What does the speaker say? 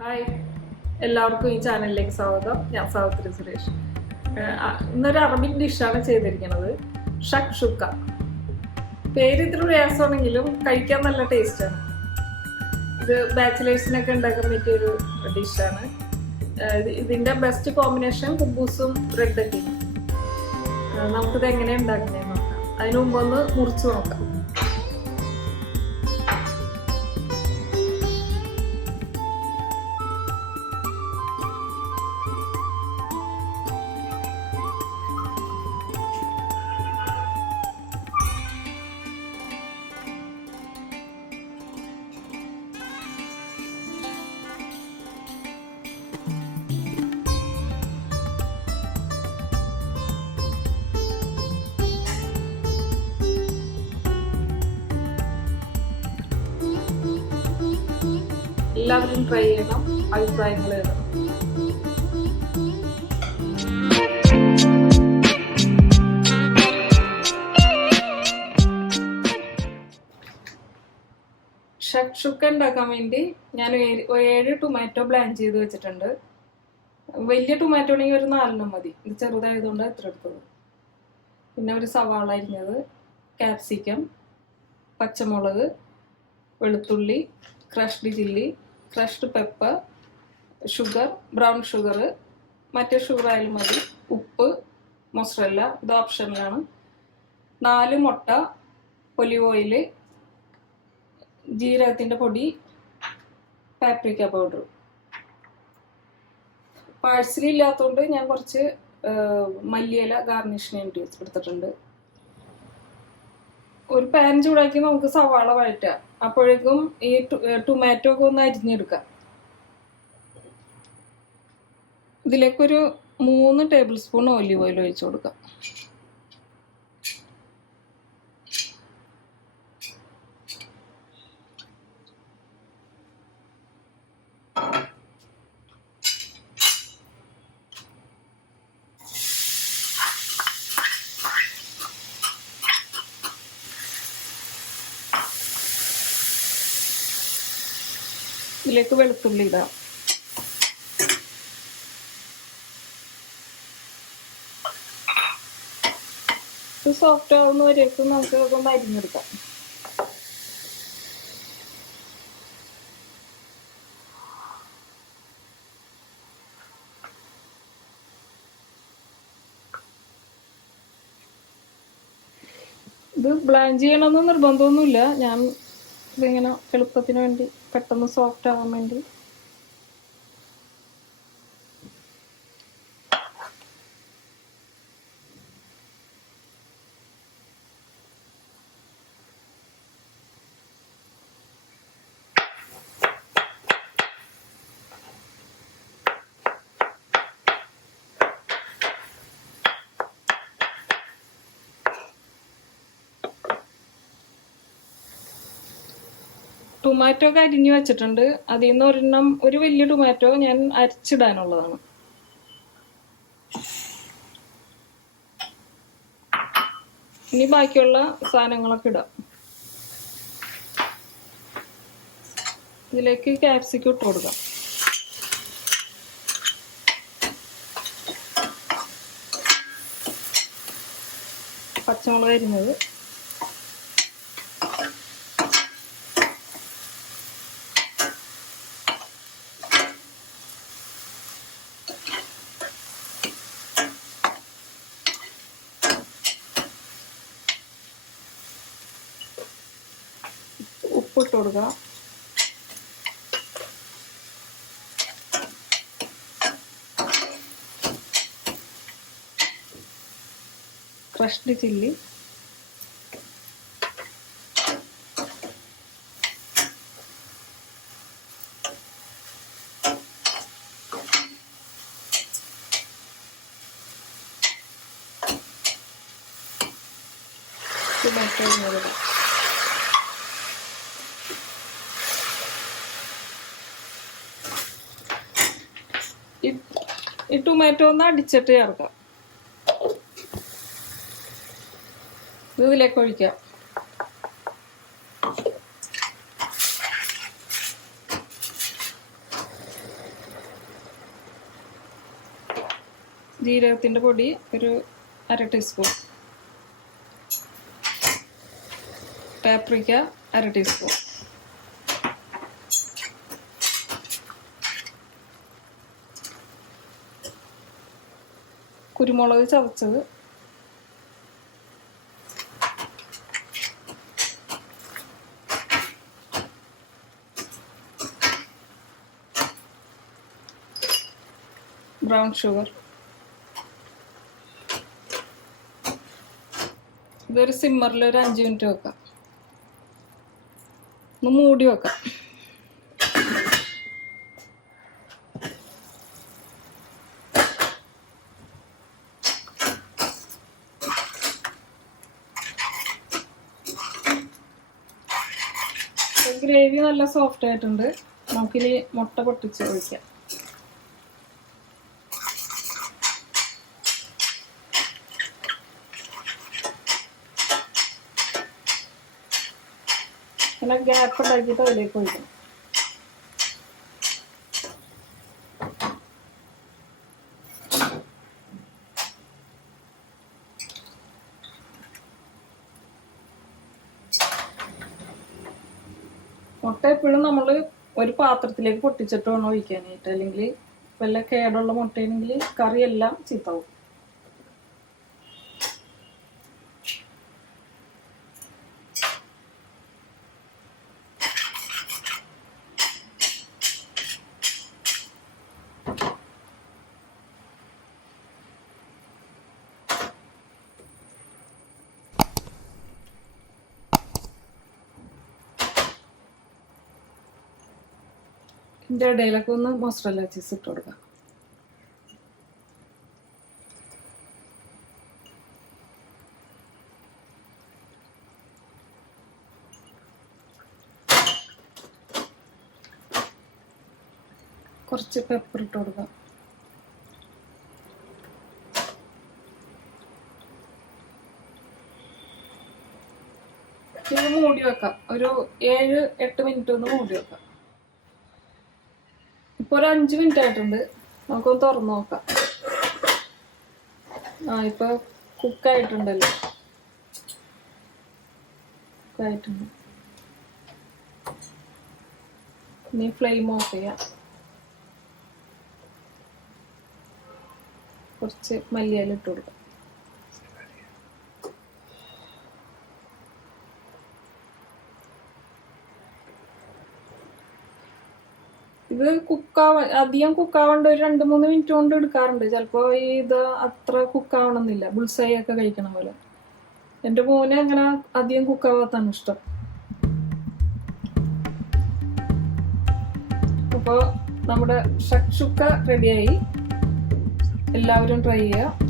Hi, എല്ലാവർക്കും ഈ ചാനലിലേക്ക് സ്വാഗതം. ഞാൻ സാവിത്രി സുരേഷ്. ഇന്നൊരു അറബിക് ഡിഷാണ് ചെയ്തിരിക്കുന്നത്, ഷക്ഷുക്ക. പേര് ഇത്ര പ്രയാസമാണെങ്കിലും കഴിക്കാൻ നല്ല ടേസ്റ്റാണ്. ഇത് ബാച്ചിലേഴ്സിനൊക്കെ ഉണ്ടാക്കാൻ പറ്റിയൊരു ഡിഷാണ്. ഇതിൻ്റെ ബെസ്റ്റ് കോമ്പിനേഷൻ കുബൂസും ബ്രെഡൊക്കെയാണ്. നമുക്കിത് എങ്ങനെയാണ് ഉണ്ടാക്കുന്നതെന്ന് നോക്കാം. അതിന് മുമ്പ് ഒന്ന് മുറിച്ച് നോക്കാം. എല്ലാവരും ട്രൈ ചെയ്യണം, അഭിപ്രായങ്ങൾ എഴുതണം. ഷക്ഷുക്ക ഉണ്ടാക്കാൻ വേണ്ടി ഞാൻ 7 ടൊമാറ്റോ ബ്ലാൻഡ് ചെയ്ത് വെച്ചിട്ടുണ്ട്. വലിയ ടൊമാറ്റോ ആണെങ്കിൽ ഒരു 4 മതി. ഇത് ചെറുതായതുകൊണ്ട് എത്ര എടുത്തത്. പിന്നെ ഒരു സവാള അരിഞ്ഞത്, ക്യാപ്സിക്കം, പച്ചമുളക്, വെളുത്തുള്ളി, crushed chilli, crushed pepper, sugar, brown sugar, മറ്റേ ഷുഗർ ആയാലും മതി, ഉപ്പ്, മൊസറല്ല, ഇത് ഓപ്ഷനിലാണ്, 4 മുട്ട, ഒലിവ് ഓയിൽ, ജീരകത്തിൻ്റെ പൊടി, പാപ്രിക്ക പൗഡർ. പാഴ്സലി ഇല്ലാത്തതുകൊണ്ട് ഞാൻ കുറച്ച് മല്ലിയില ഗാർണിഷിന് വേണ്ടി എടുത്തിട്ടുണ്ട്. ഒരു പാൻ ചൂടാക്കി നമുക്ക് സവാള വഴറ്റാം. അപ്പോഴേക്കും ഈ ടൊമാറ്റോ ഒക്കെ ഒന്ന് അരിഞ്ഞെടുക്കാം. ഇതിലേക്കൊരു 3 ടേബിൾ സ്പൂൺ ഒലിവ് ഓയിൽ ഒഴിച്ചു കൊടുക്കാം. ഇതിലേക്ക് വെളുത്തുള്ളി ഇടാം. ഇത് സോഫ്റ്റ് ആവുന്ന വരേക്കും നമുക്ക് ഒന്ന് അരിഞ്ഞെടുക്കാം. ഇത് ബ്ലാൻഡ് ചെയ്യണമെന്ന് നിർബന്ധമൊന്നുമില്ല. ഞാൻ ഇതിങ്ങനെ എളുപ്പത്തിന് വേണ്ടി, പെട്ടെന്ന് സോഫ്റ്റ് ആവാൻ വേണ്ടി. ടൊമാറ്റോ ഒക്കെ അരിഞ്ഞു വെച്ചിട്ടുണ്ട്. അതിൽ നിന്ന് ഒരു വലിയ ടൊമാറ്റോ ഞാൻ അരച്ചിടാനുള്ളതാണ്. ഇനി ബാക്കിയുള്ള സാധനങ്ങളൊക്കെ ഇടാം. ഇതിലേക്ക് ക്യാപ്സിക്കം ഇട്ട് കൊടുക്കാം. പച്ചമുളക് അരിഞ്ഞത്, ഉപ്പിട്ട് കൊടുക്കുക. ക്രഷ്ഡ് ചില്ലി, ടൊമാറ്റോ ഇടുക. ഈ ടൊമാറ്റോ ഒന്ന് അടിച്ചിട്ട് ചേർക്കാം. ഇതിലേക്ക് ഒഴിക്കാം. ജീരകത്തിൻ്റെ പൊടി ഒരു 1/2 ടീസ്പൂൺ, പാപ്രിക്ക 1/2 ടീസ്പൂൺ, കുരുമുളക് ചതച്ചത്, ബ്രൗൺ ഷുഗർ. ഇതൊരു സിമ്മറിൽ ഒരു 5 മിനിറ്റ് വെക്കാം. ഒന്ന് മൂടി വെക്കാം. ഗ്രേവി നല്ല സോഫ്റ്റ് ആയിട്ടുണ്ട്. നമുക്കിനി മുട്ട പൊട്ടിച്ച് ഒഴിക്കാം. അങ്ങനെ ഗ്യാപ്പ് ഉണ്ടാക്കിയിട്ട് അതിലേക്ക് ഒഴിക്കണം. മുട്ട എപ്പോഴും നമ്മൾ ഒരു പാത്രത്തിലേക്ക് പൊട്ടിച്ചിട്ട് വേണം ഒഴിക്കാനായിട്ട്, അല്ലെങ്കിൽ വല്ല കേടുള്ള മുട്ടയാണെങ്കിൽ കറിയെല്ലാം ചീത്താവും. ഇതിൻ്റെ ഇടയിലൊക്കെ ഒന്ന് മൊസറല്ല ചീസ് ഇട്ട് കൊടുക്കാം. കുറച്ച് പെപ്പർ ഇട്ട് കൊടുക്കാം. ഇത് മൂടി വെക്കാം. ഒരു 7-8 മിനിറ്റ് ഒന്ന് മൂടി വെക്കാം. ഇപ്പോൾ ഒരു 5 മിനിറ്റ് ആയിട്ടുണ്ട്. നമുക്കൊന്ന് തുറന്ന് നോക്കാം. ഇപ്പോൾ കുക്കായിട്ടുണ്ടല്ലോ. കുക്കായിട്ടുണ്ട്. ഇനി ഫ്ലെയിം ഓഫ് ചെയ്യാം. കുറച്ച് മല്ലിയില ഇട്ട് കൊടുക്കാം. ഇത് അധികം കുക്കാവേണ്ട ഒരു 2-3 മിനിറ്റ് കൊണ്ട് എടുക്കാറുണ്ട്. ചിലപ്പോൾ ഇത് അത്ര കുക്കാവണമെന്നില്ല, ബുൾസൈ ഒക്കെ കഴിക്കണ പോലെ. എൻ്റെ മോന് അങ്ങനെ അധികം കുക്കാവാത്താണ് ഇഷ്ടം. അപ്പോൾ നമ്മുടെ ഷക്ഷുക്ക റെഡിയായി. എല്ലാവരും ട്രൈ ചെയ്യുക.